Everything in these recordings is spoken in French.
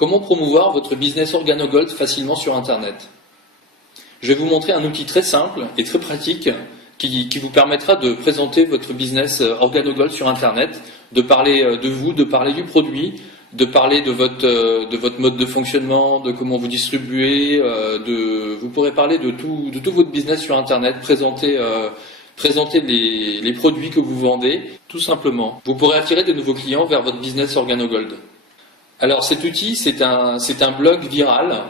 Comment promouvoir votre business OrganoGold facilement sur Internet? Je vais vous montrer un outil très simple et très pratique qui vous permettra de présenter votre business OrganoGold sur Internet, de parler de vous, de parler du produit, de parler de votre mode de fonctionnement, de comment vous distribuez, vous pourrez parler de tout votre business sur Internet, présenter les produits que vous vendez, tout simplement. Vous pourrez attirer de nouveaux clients vers votre business OrganoGold. Alors cet outil, c'est un blog viral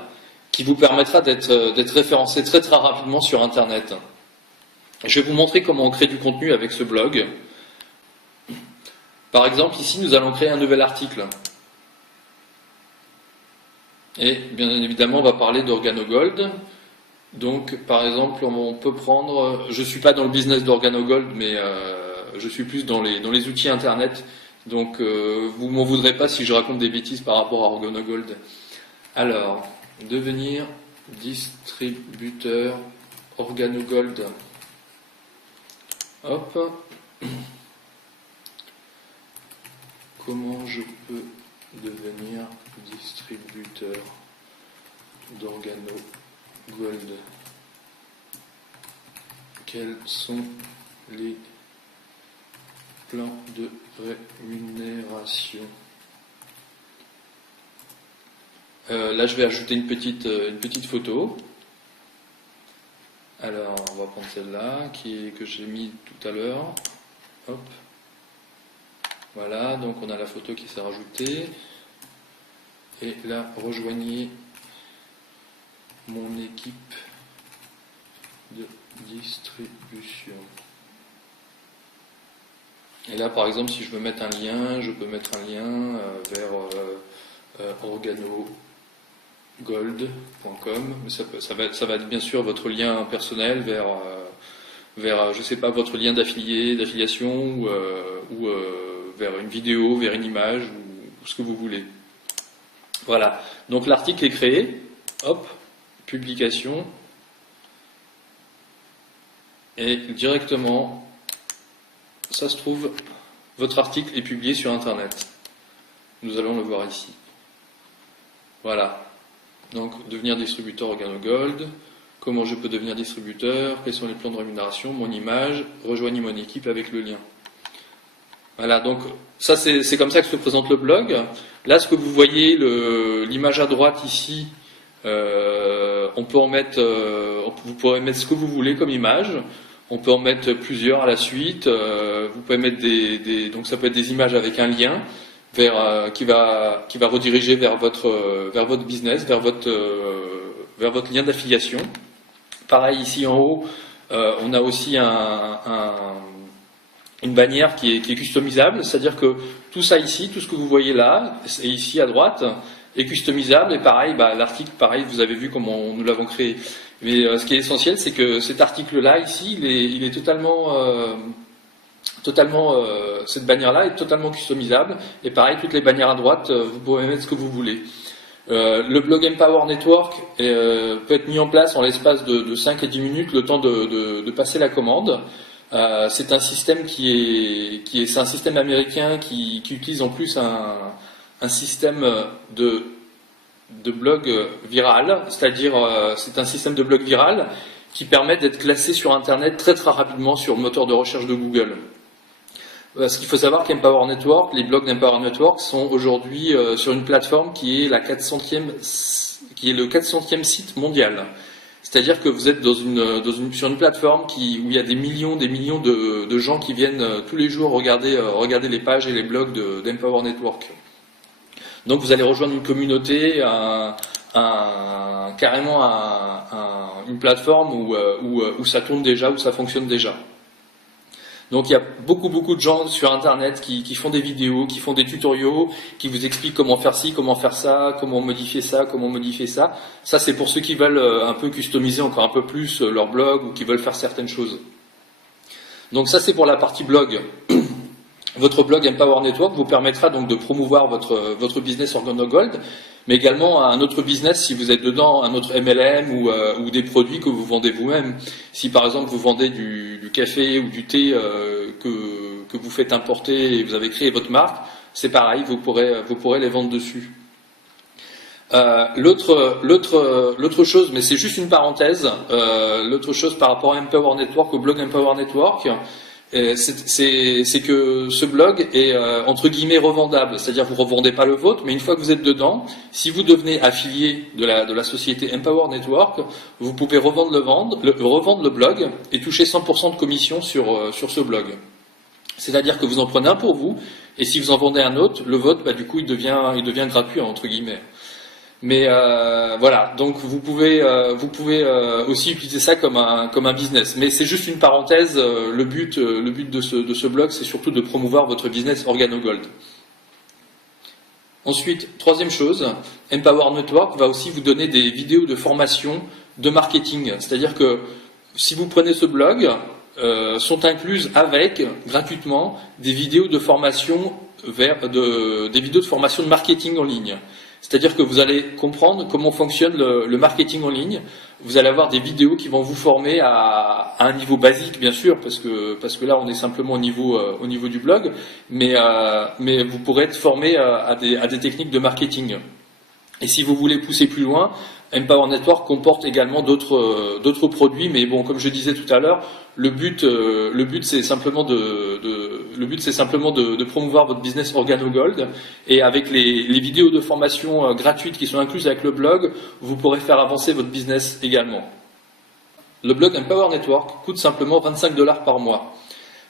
qui vous permettra d'être référencé très rapidement sur Internet. Je vais vous montrer comment on crée du contenu avec ce blog. Par exemple, ici, nous allons créer un nouvel article. Et bien évidemment, on va parler d'OrganoGold. Donc, par exemple, on peut prendre... Je ne suis pas dans le business d'OrganoGold, mais je suis plus dans les outils Internet. Donc, vous m'en voudrez pas si je raconte des bêtises par rapport à OrganoGold. Alors, devenir distributeur OrganoGold. Hop. Comment je peux devenir distributeur d'OrganoGold? Quels sont les plans de rémunération? Là, je vais ajouter une petite photo. Alors, on va prendre celle-là que j'ai mis tout à l'heure. Hop. Voilà, donc on a la photo qui s'est rajoutée. Et là, rejoignez mon équipe de distribution. Et là, par exemple, si je veux mettre un lien, je peux mettre un lien vers organogold.com. Ça va être bien sûr votre lien personnel vers je sais pas, votre lien d'affiliation ou vers une vidéo, vers une image ou ce que vous voulez. Voilà. Donc l'article est créé. Hop, publication. Et directement, ça se trouve, votre article est publié sur Internet. Nous allons le voir ici. Voilà. Donc, devenir distributeur OrganoGold. Comment je peux devenir distributeur? Quels sont les plans de rémunération? Mon image. Rejoignez mon équipe avec le lien. Voilà. Donc, ça, c'est comme ça que se présente le blog. Là, ce que vous voyez, l'image à droite ici, on peut en mettre, vous pourrez mettre ce que vous voulez comme image. On peut en mettre plusieurs à la suite. Vous pouvez mettre donc ça peut être des images avec un lien qui va rediriger vers votre business, vers votre lien d'affiliation. Pareil ici en haut, on a aussi une bannière qui est customisable, c'est-à-dire que tout ça ici, tout ce que vous voyez là, et ici à droite, est customisable. Et pareil, l'article, pareil, vous avez vu comment nous l'avons créé. Mais ce qui est essentiel, c'est que cet article-là, ici, il est cette bannière-là est totalement customisable. Et pareil, toutes les bannières à droite, vous pouvez mettre ce que vous voulez. Le blog Empower Network peut être mis en place en l'espace de 5 et 10 minutes, le temps de passer la commande. C'est un système c'est un système américain qui utilise en plus un système de blog viral, c'est-à-dire c'est un système de blog viral qui permet d'être classé sur Internet très rapidement sur le moteur de recherche de Google. Ce qu'il faut savoir qu'Empower Network, les blogs d'Empower Network sont aujourd'hui sur une plateforme qui est le 400e site mondial. C'est-à-dire que vous êtes sur une plateforme où il y a des millions de gens qui viennent tous les jours regarder les pages et les blogs d'Empower Network. Donc vous allez rejoindre une communauté, carrément une plateforme où ça tourne déjà, où ça fonctionne déjà. Donc il y a beaucoup de gens sur Internet qui font des vidéos, qui font des tutoriaux, qui vous expliquent comment faire ci, comment faire ça, comment modifier ça, comment modifier ça. Ça c'est pour ceux qui veulent un peu customiser encore un peu plus leur blog ou qui veulent faire certaines choses. Donc ça c'est pour la partie blog. Votre blog Empower Network vous permettra donc de promouvoir votre business OrganoGold, mais également un autre business si vous êtes dedans, un autre MLM ou des produits que vous vendez vous-même. Si par exemple vous vendez du café ou du thé que vous faites importer et vous avez créé votre marque, c'est pareil, vous pourrez les vendre dessus. L'autre chose, mais c'est juste une parenthèse, l'autre chose par rapport à Empower Network, au blog Empower Network, c'est que ce blog est entre guillemets revendable, c'est-à-dire vous ne revendez pas le vôtre, mais une fois que vous êtes dedans, si vous devenez affilié de la société Empower Network, vous pouvez revendre le blog et toucher 100% de commission sur ce blog. C'est-à-dire que vous en prenez un pour vous, et si vous en vendez un autre, le vôtre, bah, du coup, il devient gratuit, entre guillemets. Mais voilà, donc vous pouvez aussi utiliser ça comme un business. Mais c'est juste une parenthèse. Le but de ce blog, c'est surtout de promouvoir votre business OrganoGold. Ensuite, troisième chose, Empower Network va aussi vous donner des vidéos de formation de marketing. C'est-à-dire que si vous prenez ce blog, sont incluses avec gratuitement des vidéos de formation des vidéos de formation de marketing en ligne. C'est-à-dire que vous allez comprendre comment fonctionne le marketing en ligne. Vous allez avoir des vidéos qui vont vous former à un niveau basique, bien sûr, parce que là on est simplement au niveau du blog, mais vous pourrez être formé à des techniques de marketing. Et si vous voulez pousser plus loin, Empower Network comporte également d'autres produits, mais bon, comme je disais tout à l'heure, le but c'est simplement de promouvoir votre business OrganoGold, et avec les vidéos de formation gratuites qui sont incluses avec le blog, vous pourrez faire avancer votre business également. Le blog Empower Network coûte simplement 25 $ par mois,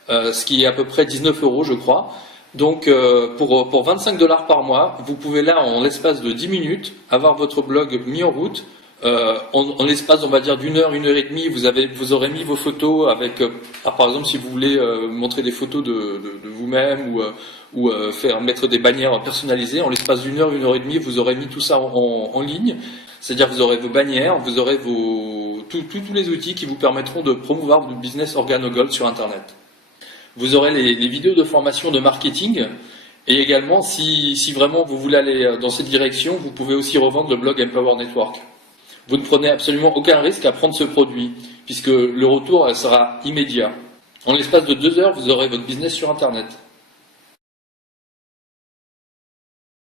ce qui est à peu près 19 €, je crois. Donc pour 25 $ par mois, vous pouvez là, en l'espace de 10 minutes, avoir votre blog mis en route. En l'espace, on va dire, d'1 heure, 1 heure et demie, vous aurez mis vos photos avec, par exemple, si vous voulez montrer des photos de vous-même ou mettre des bannières personnalisées, en l'espace d'1 heure, 1 heure et demie, vous aurez mis tout ça en ligne. C'est-à-dire vous aurez vos bannières, vous aurez tous les outils qui vous permettront de promouvoir votre business OrganoGold sur Internet. Vous aurez les vidéos de formation de marketing, et également, si vraiment vous voulez aller dans cette direction, vous pouvez aussi revendre le blog Empower Network. Vous ne prenez absolument aucun risque à prendre ce produit, puisque le retour sera immédiat. En l'espace de 2 heures, vous aurez votre business sur Internet.